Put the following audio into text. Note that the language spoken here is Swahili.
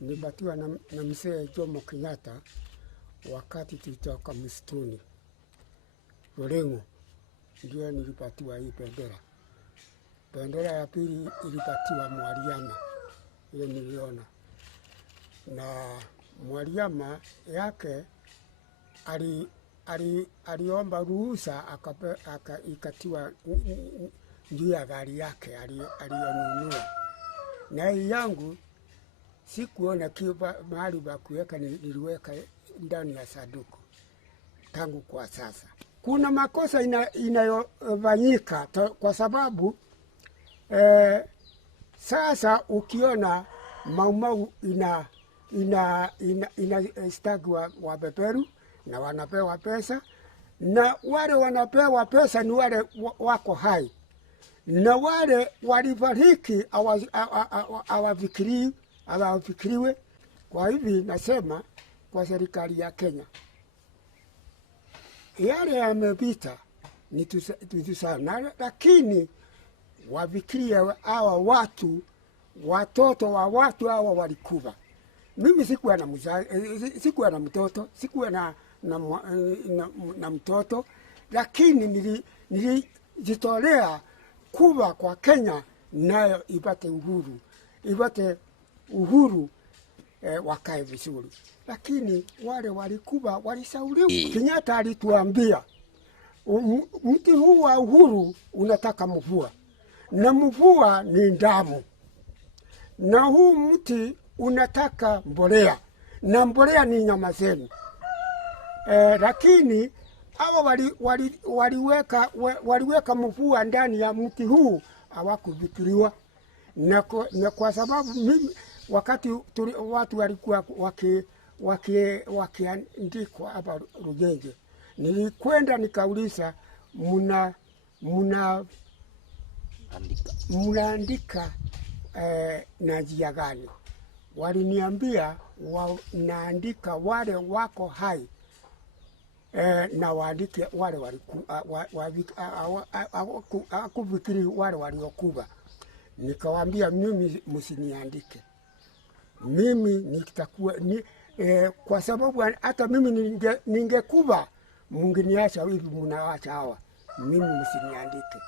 nilipatiwa na mzee Jomo Kenyatta wakati tulitoka msituni. Lorengo ndio nilipatiwa hii bendera. Bendera ya pili ilipatiwa Mwaliama, ile niliona. Na Mwaliama yake aliomba ruhusa ikatiwa juu ya gari yake aliyonunua. Na hii yangu sikuona mahali pa kuweka, niliweka ndani ya sanduku. Tangu kwa sasa kuna makosa inayofanyika kwa sababu sasa ukiona Mau inastaki wa beberu na wanapewa pesa, na wale wanapewa pesa ni wale wako hai, na wale walifariki hawafikiriwe. Kwa hivi nasema kwa serikali ya Kenya, yale yamepita ni tusana, lakini wafikirie hawa watu, watoto wa watu hawa walikufa. Mimi sikuwa na mtoto, sikuwa na mtoto, lakini nilijitolea kuwa kwa Kenya nayo ipate uhuru, wakae vizuri. Lakini wale walikuwa walisauliwa. Kenyatta alituambia mti huu wa uhuru unataka mvua, na mvua ni damu, na huu mti unataka mbolea, na mbolea ni nyama zenu. Lakini hawa waliweka mvua ndani ya mti huu, hawakufikiriwa. Na kwa sababu mimi wakati watu walikuwa wakiandikwa hapa Rugenge, nilikwenda nikauliza mnaandika na njia gani? Waliniambia naandika wale wako hai, na waandike wale kufikiri wale waliokufa. Nikawaambia mimi msiniandike, mimi nitakuwa kwa sababu hata mimi ningekufa mngeniacha hivi, mnaacha hawa, mimi msiniandike.